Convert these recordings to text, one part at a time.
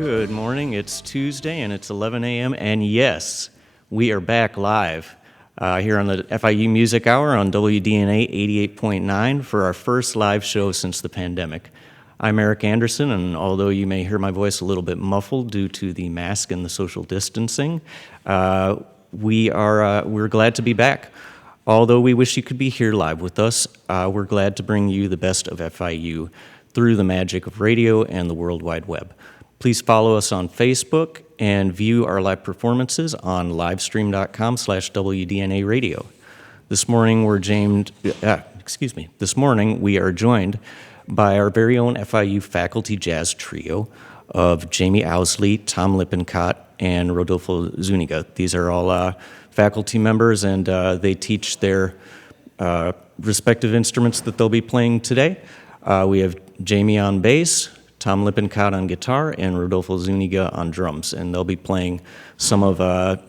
Good morning. It's Tuesday and it's 11 a.m. And yes, we are back live here on the FIU Music Hour on WDNA 88.9 for our first live show since the pandemic. I'm Eric Anderson, and although you may hear my voice a little bit muffled due to the mask and the social distancing, we're glad to be back. Although we wish you could be here live with us, we're glad to bring you the best of FIU through the magic of radio and the World Wide Web. Please follow us on Facebook and view our live performances on livestream.com/WDNA radio. This morning we are joined by our very own FIU faculty jazz trio of Jamie Ousley, Tom Lippincott, and Rodolfo Zuniga. These are all faculty members, and they teach their respective instruments that they'll be playing today. We have Jamie on bass, Tom Lippincott on guitar, and Rodolfo Zuniga on drums, and they'll be playing some of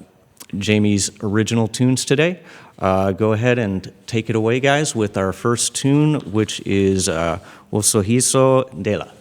Jamie's original tunes today. Go ahead and take it away, guys, with our first tune, which is O Sorriso Dela.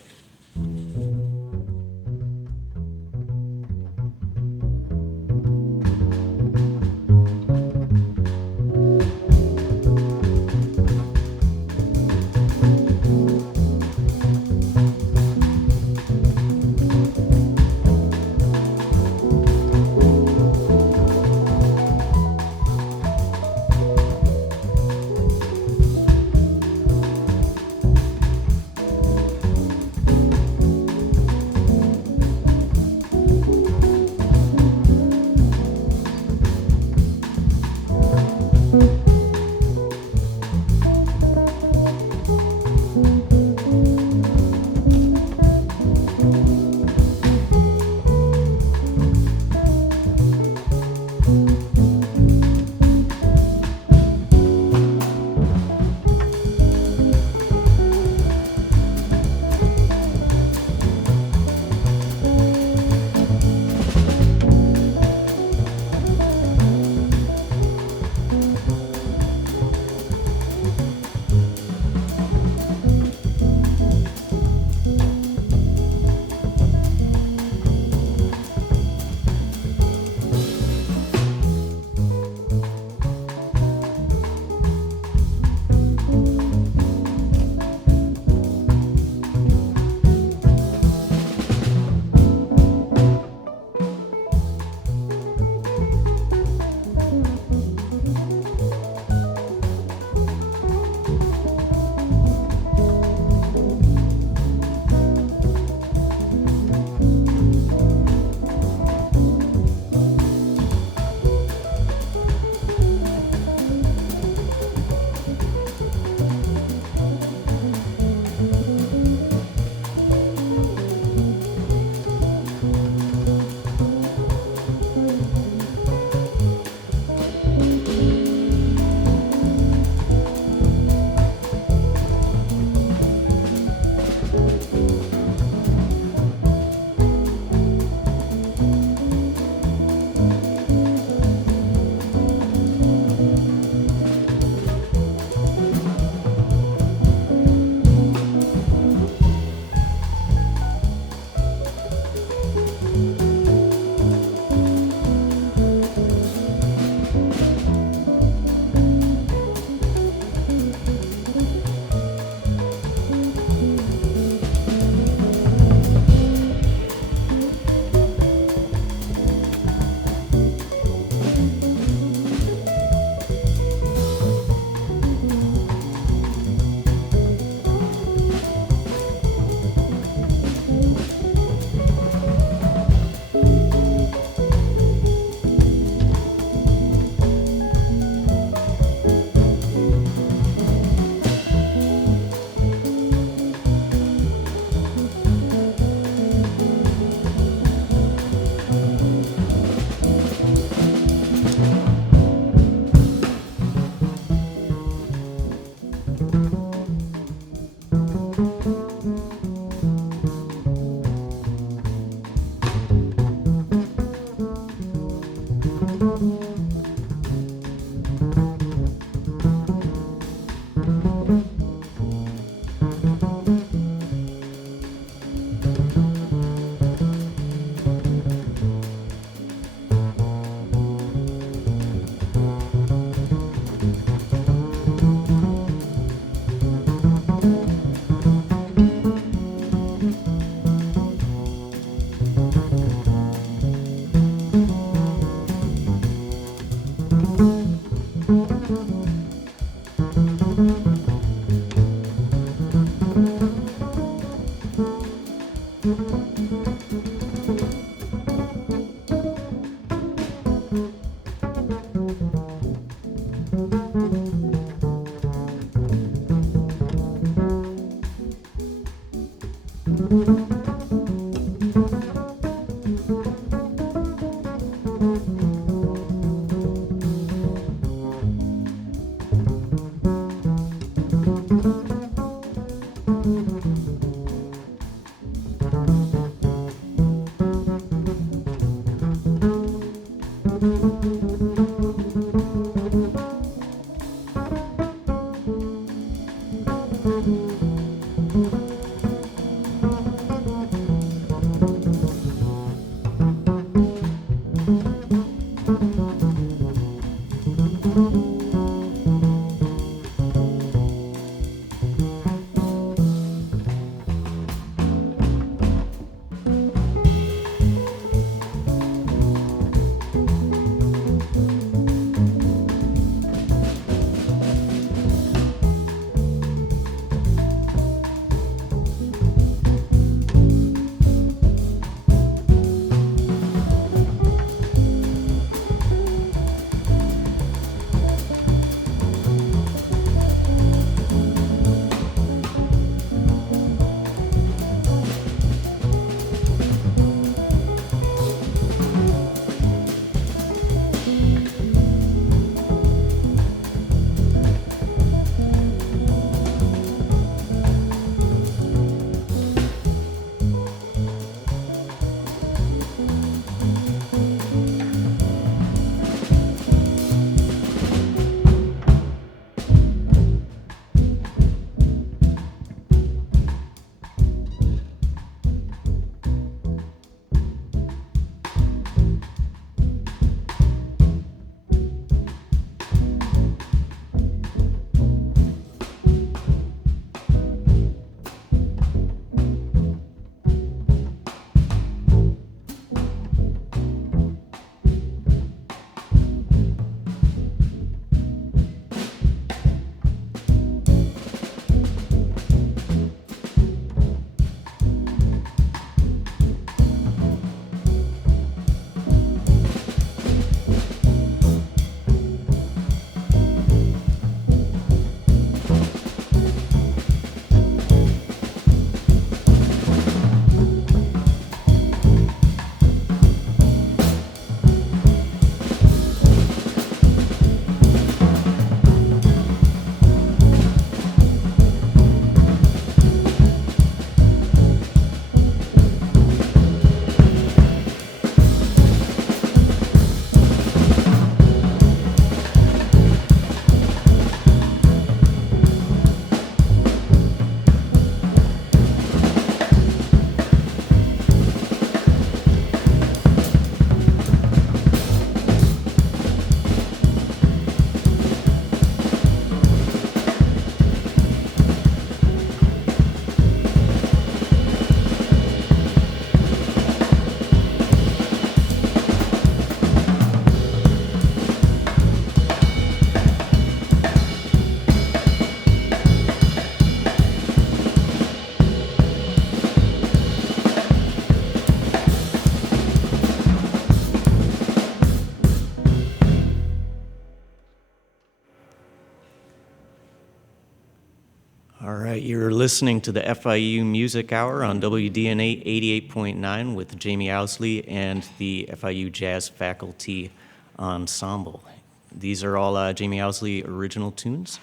All right, you're listening to the FIU Music Hour on WDNA 88.9 with Jamie Ousley and the FIU Jazz Faculty Ensemble. These are all Jamie Ousley original tunes.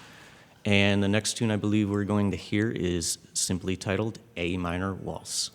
And the next tune I believe we're going to hear is simply titled A Minor Waltz.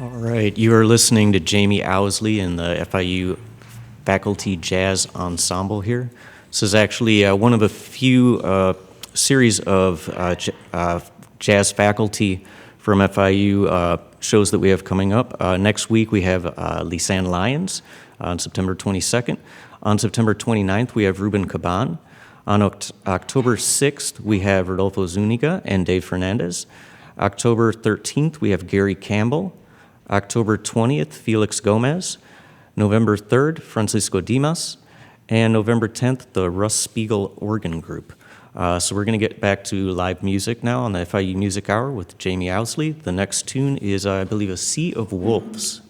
All right, you are listening to Jamie Ousley in the FIU Faculty Jazz Ensemble here. This is actually one of a few series of jazz faculty from FIU shows that we have coming up. Next week we have Lisanne Lyons on September 22nd. On September 29th we have Ruben Caban. On October 6th we have Rodolfo Zuniga and Dave Fernandez. October 13th we have Gary Campbell. October 20th, Felix Gomez. November 3rd, Francisco Dimas. And November 10th, the Russ Spiegel Organ Group. So we're going to get back to live music now on the FIU Music Hour with Jamie Ousley. The next tune is, I believe, A Sea of Wolves.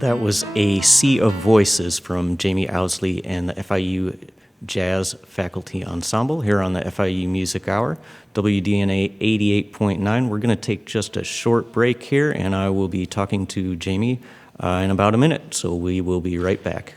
That was a Sea of Voices from Jamie Ousley and the FIU Jazz Faculty Ensemble here on the FIU Music Hour, WDNA 88.9. We're going to take just a short break here, and I will be talking to Jamie in about a minute, so we will be right back.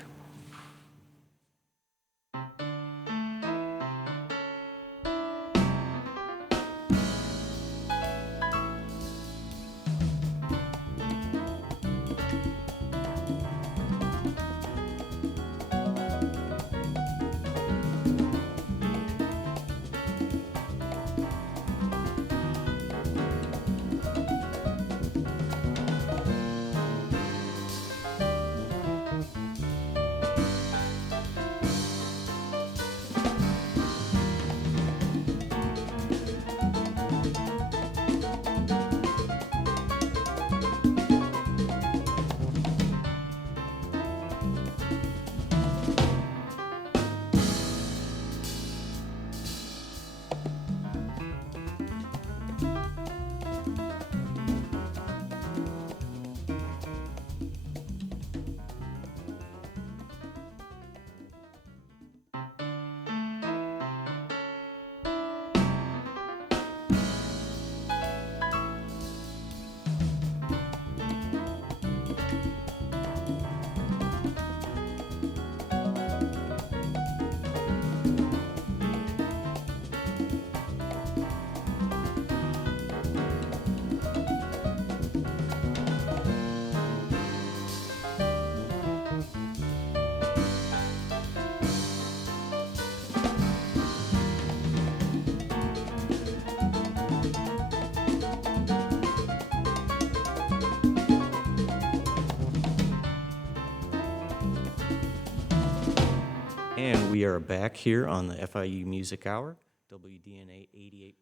And we are back here on the FIU Music Hour, WDNA 88.9.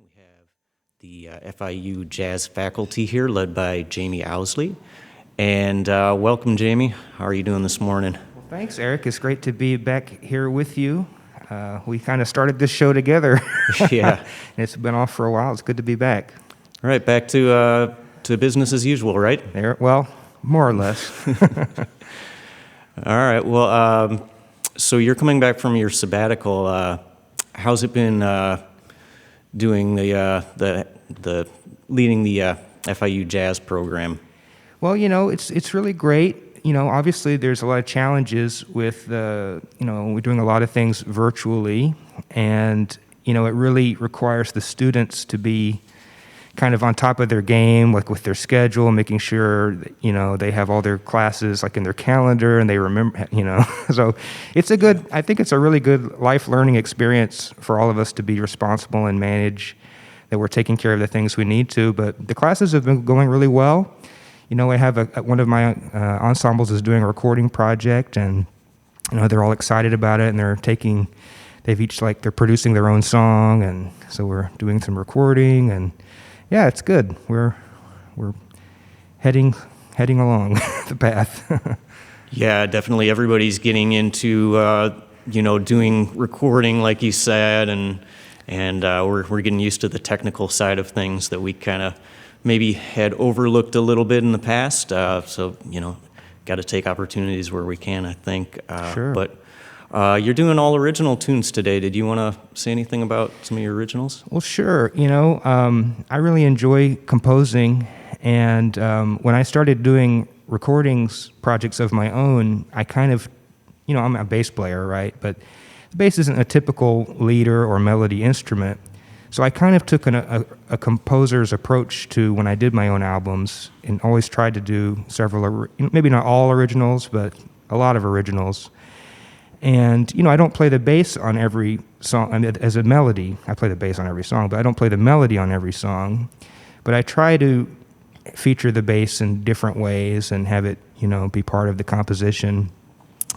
We have the FIU Jazz faculty here, led by Jamie Ousley. And welcome, Jamie. How are you doing this morning? Well, thanks, Eric. It's great to be back here with you. We kind of started this show together. Yeah. And it's been off for a while. It's good to be back. All right, back to business as usual, right? Well, more or less. All right. Well, so you're coming back from your sabbatical. How's it been doing the leading the FIU Jazz program? Well, it's really great. Obviously there's a lot of challenges with we're doing a lot of things virtually, and it really requires the students to be kind of on top of their game, like with their schedule, making sure that, they have all their classes like in their calendar and they remember, So I think it's a really good life learning experience for all of us to be responsible and manage that we're taking care of the things we need to. But the classes have been going really well. I have one of my ensembles is doing a recording project, and they're all excited about it, and they're producing their own song, and so we're doing some recording, and yeah, it's good. We're heading along the path. Yeah, definitely. Everybody's getting into doing recording, like you said, and we're getting used to the technical side of things that we kind of maybe had overlooked a little bit in the past. So got to take opportunities where we can, I think. Sure. But you're doing all original tunes today. Did you want to say anything about some of your originals? Well, sure. I really enjoy composing, and when I started doing recordings projects of my own, I kind of, I'm a bass player, right? But the bass isn't a typical leader or melody instrument. So I kind of took a composer's approach to when I did my own albums, and always tried to do several, maybe not all originals, but a lot of originals. And, I don't play the bass on every song. I mean, as a melody, I play the bass on every song, but I don't play the melody on every song. But I try to feature the bass in different ways and have it, be part of the composition.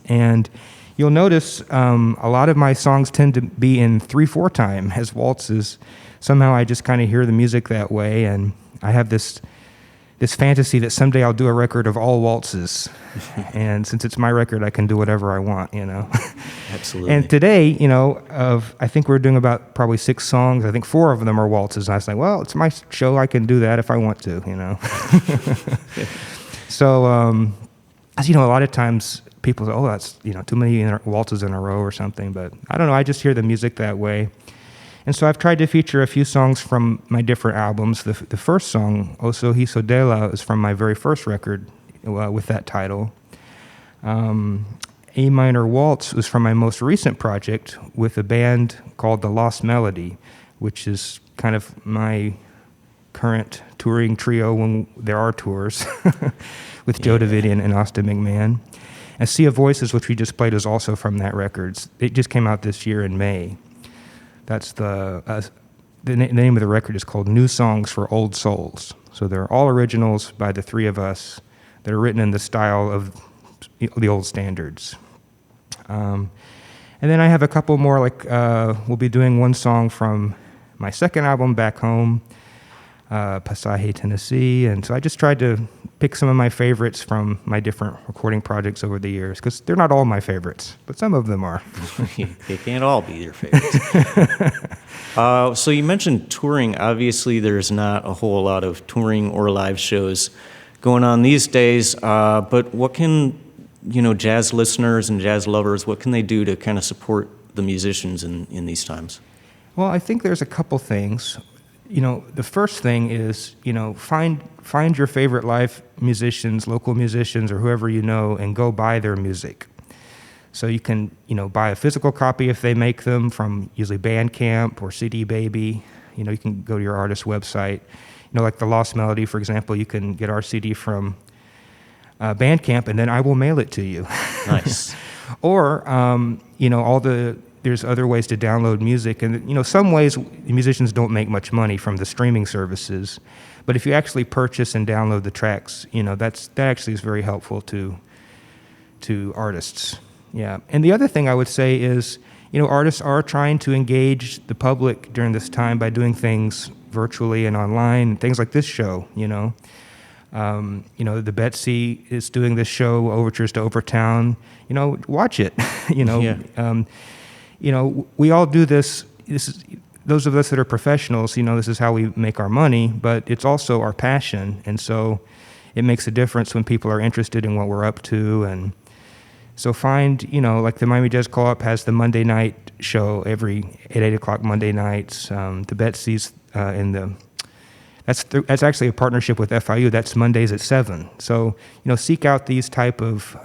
And you'll notice a lot of my songs tend to be in 3/4 time as waltzes. Somehow I just kind of hear the music that way, and I have this fantasy that someday I'll do a record of all waltzes. And since it's my record, I can do whatever I want, Absolutely. And today, I think we're doing about probably 6 songs. I think 4 of them are waltzes. And I was like, well, it's my show. I can do that if I want to, So, a lot of times people say, oh, that's, too many waltzes in a row or something. But I don't know. I just hear the music that way. And so I've tried to feature a few songs from my different albums. The first song, O Sorriso dela, is from my very first record with that title. A Minor Waltz was from my most recent project with a band called The Lost Melody, which is kind of my current touring trio when there are tours with Joe Davidian and Austin McMahon. And Sea of Voices, which we just played, is also from that record. It just came out this year in May. That's the name of the record is called New Songs for Old Souls. So they're all originals by the 3 of us that are written in the style of the old standards. And then I have a couple more, we'll be doing one song from my second album, Back Home, Pasaje, Tennessee. And so I just tried to pick some of my favorites from my different recording projects over the years, because they're not all my favorites, but some of them are. They can't all be your favorites. So you mentioned touring. Obviously, there's not a whole lot of touring or live shows going on these days, but what can, jazz listeners and jazz lovers, what can they do to kind of support the musicians in these times? Well, I think there's a couple things. The first thing is, find your favorite live musicians, local musicians, or whoever you know, and go buy their music. So you can, buy a physical copy if they make them from usually Bandcamp or CD Baby. You can go to your artist's website. Like The Lost Melody, for example, you can get our CD from Bandcamp, and then I will mail it to you. Nice. Or, there's other ways to download music, and some ways musicians don't make much money from the streaming services, but if you actually purchase and download the tracks, that actually is very helpful to artists. Yeah, and the other thing I would say is, artists are trying to engage the public during this time by doing things virtually and online, things like this show. The Betsy is doing this show, Overtures to Overtown. Watch it. We all do this. Those of us that are professionals, this is how we make our money, but it's also our passion. And so it makes a difference when people are interested in what we're up to. And so find, like the Miami Jazz Co-op has the Monday night show at 8 o'clock Monday nights. The Betsy's that's actually a partnership with FIU. That's Mondays at 7. So, seek out these type of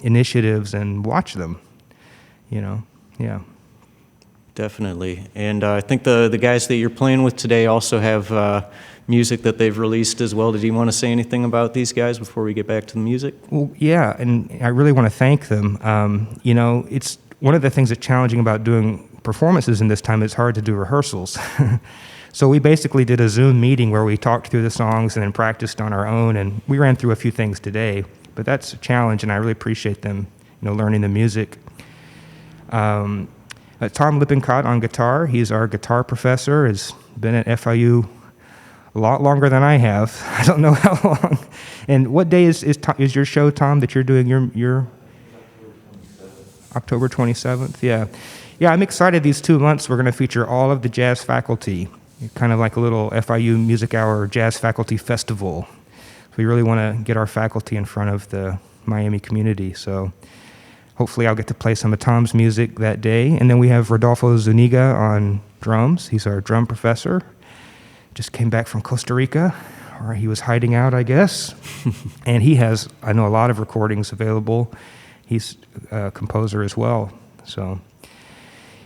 initiatives and watch them, Yeah. Definitely. And I think the guys that you're playing with today also have music that they've released as well. Did you want to say anything about these guys before we get back to the music? Well, yeah, and I really want to thank them. It's one of the things that's challenging about doing performances in this time. It's hard to do rehearsals. So we basically did a Zoom meeting where we talked through the songs and then practiced on our own, and we ran through a few things today. But that's a challenge, and I really appreciate them, learning the music. Tom Lippincott on guitar. He's our guitar professor. Has been at FIU a lot longer than I have. I don't know how long. And what day is your show, Tom, that you're doing your October 27th? Yeah. Yeah, I'm excited. These 2 months, we're going to feature all of the jazz faculty, kind of like a little FIU Music Hour Jazz Faculty Festival. We really want to get our faculty in front of the Miami community. So hopefully I'll get to play some of Tom's music that day. And then we have Rodolfo Zuniga on drums. He's our drum professor. Just came back from Costa Rica, or he was hiding out, I guess. And he has, I know, a lot of recordings available. He's a composer as well. So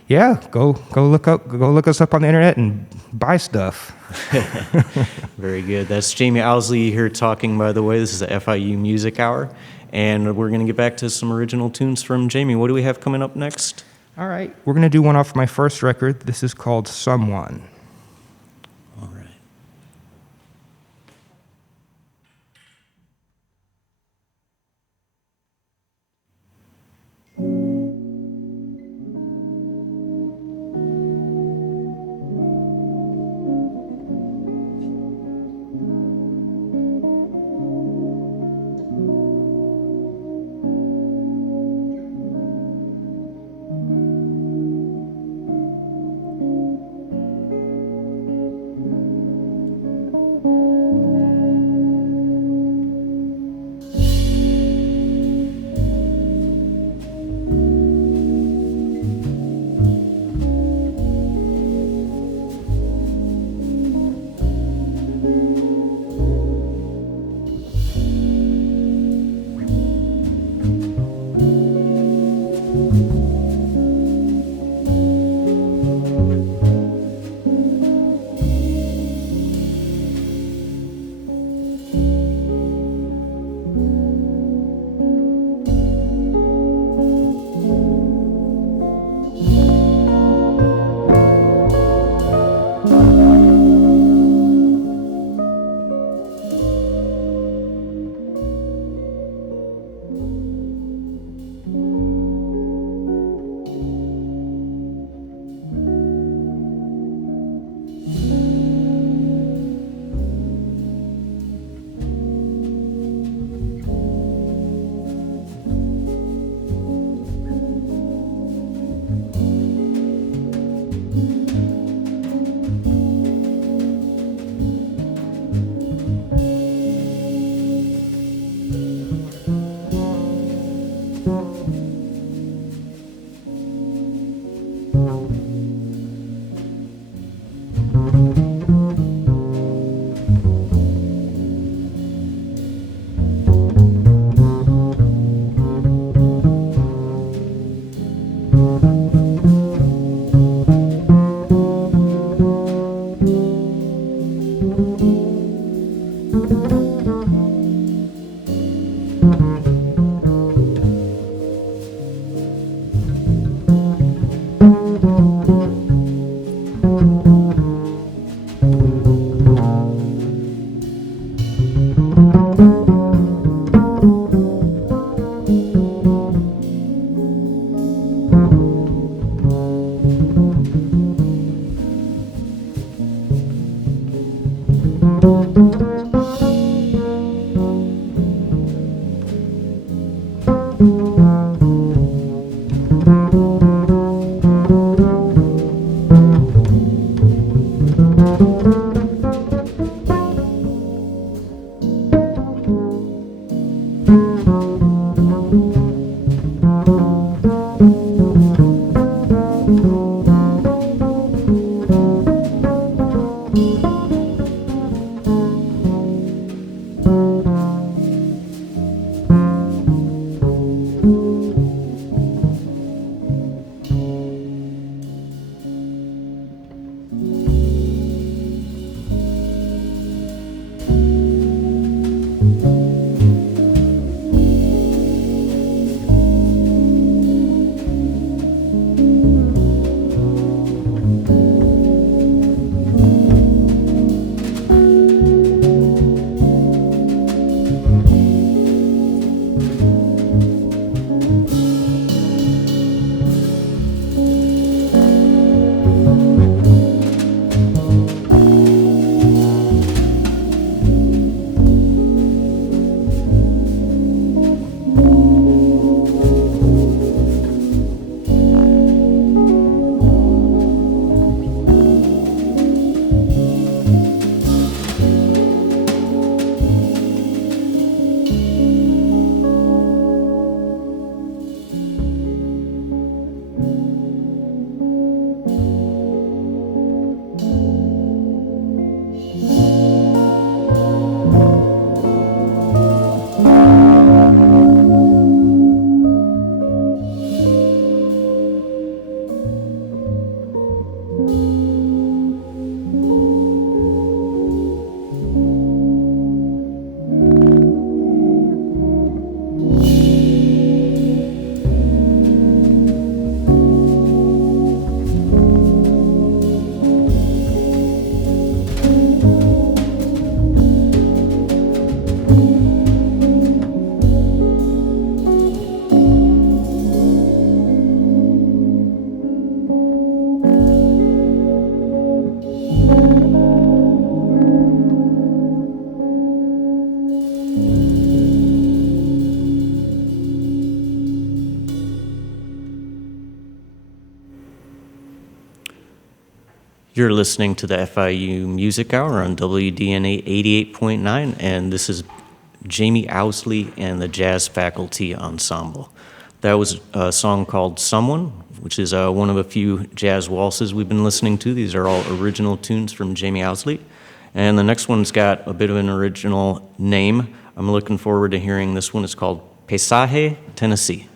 yeah, go look us up on the internet and buy stuff. Very good. That's Jamie Ousley here talking, by the way. This is the FIU Music Hour. And we're going to get back to some original tunes from Jamie. What do we have coming up next? All right. We're going to do one off my first record. This is called Someone. All right. You're listening to the FIU Music Hour on WDNA 88.9, and this is Jamie Ousley and the Jazz Faculty Ensemble. That was a song called Someone, which is one of a few jazz waltzes we've been listening to. These are all original tunes from Jamie Ousley. And the next one's got a bit of an original name. I'm looking forward to hearing this one. It's called Paisaje, Tennessee.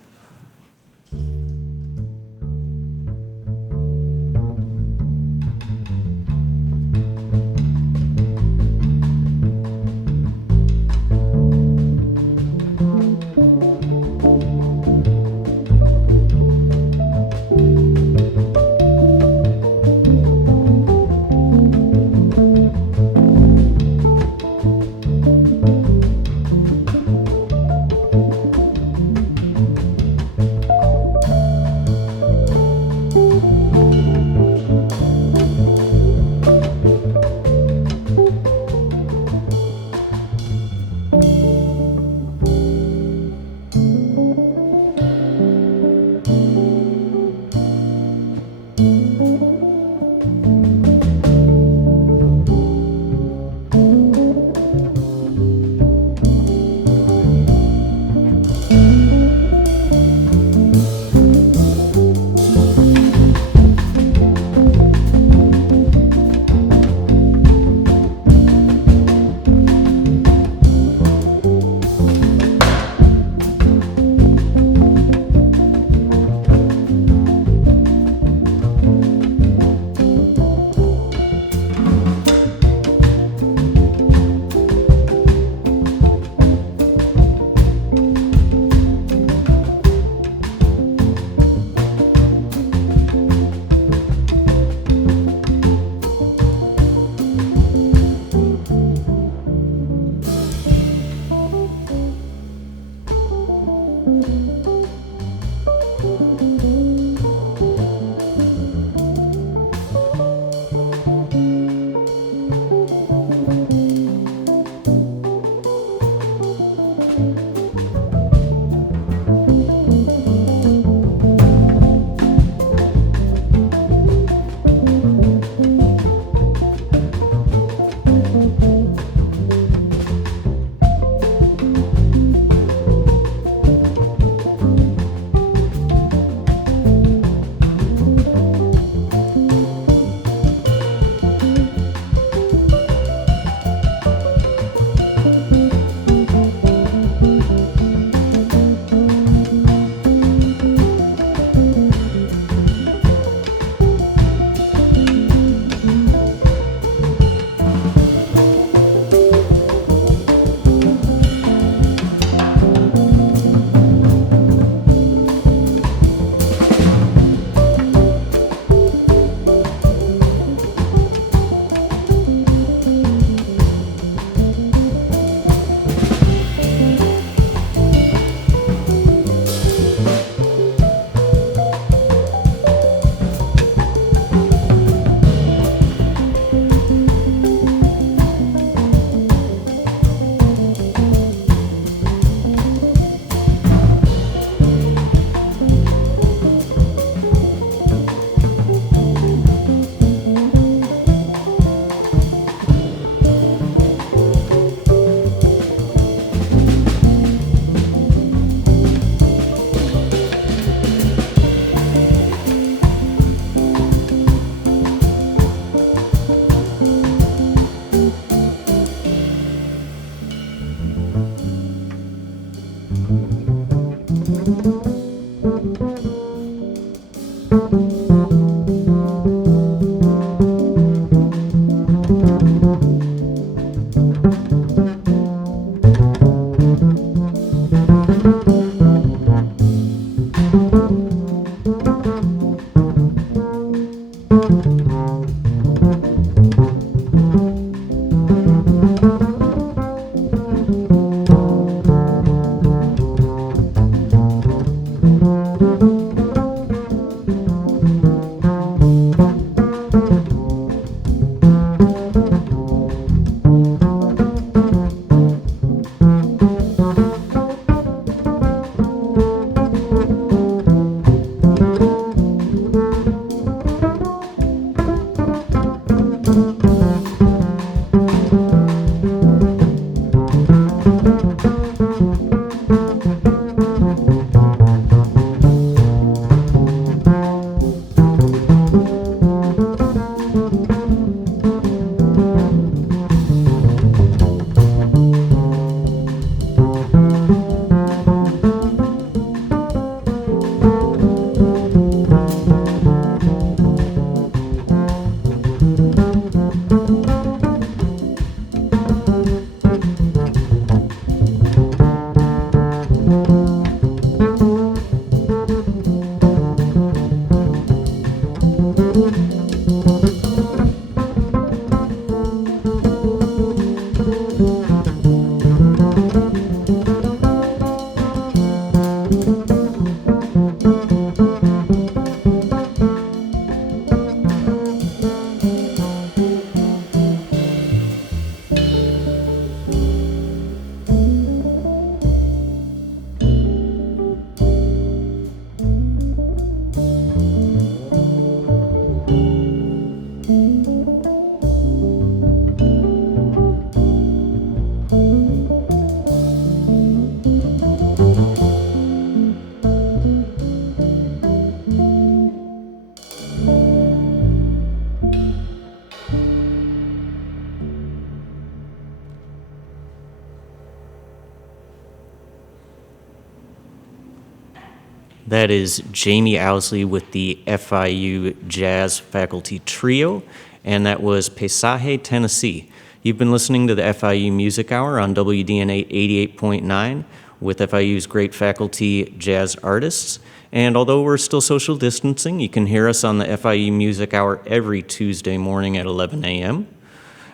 That is Jamie Ousley with the FIU Jazz Faculty Trio, and that was Paisaje, Tennessee. You've been listening to the FIU Music Hour on WDNA 88.9 with FIU's great faculty jazz artists. And although we're still social distancing, you can hear us on the FIU Music Hour every Tuesday morning at 11 a.m.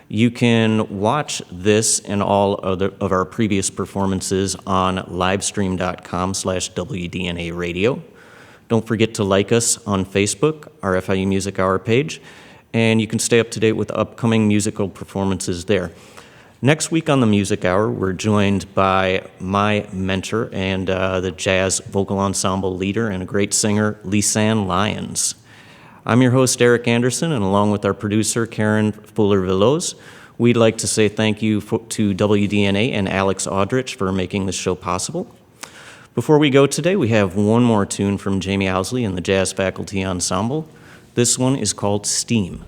You can watch this and all of our previous performances on livestream.com/WDNA radio. Don't forget to like us on Facebook, our FIU Music Hour page, and you can stay up to date with upcoming musical performances there. Next week on the Music Hour, we're joined by my mentor and the jazz vocal ensemble leader and a great singer, Lisanne Lyons. I'm your host, Eric Anderson, and along with our producer, Karen Fuller-Villos, we'd like to say thank you to WDNA and Alex Aldrich for making this show possible. Before we go today, we have one more tune from Jamie Ousley and the Jazz Faculty Ensemble. This one is called Steam.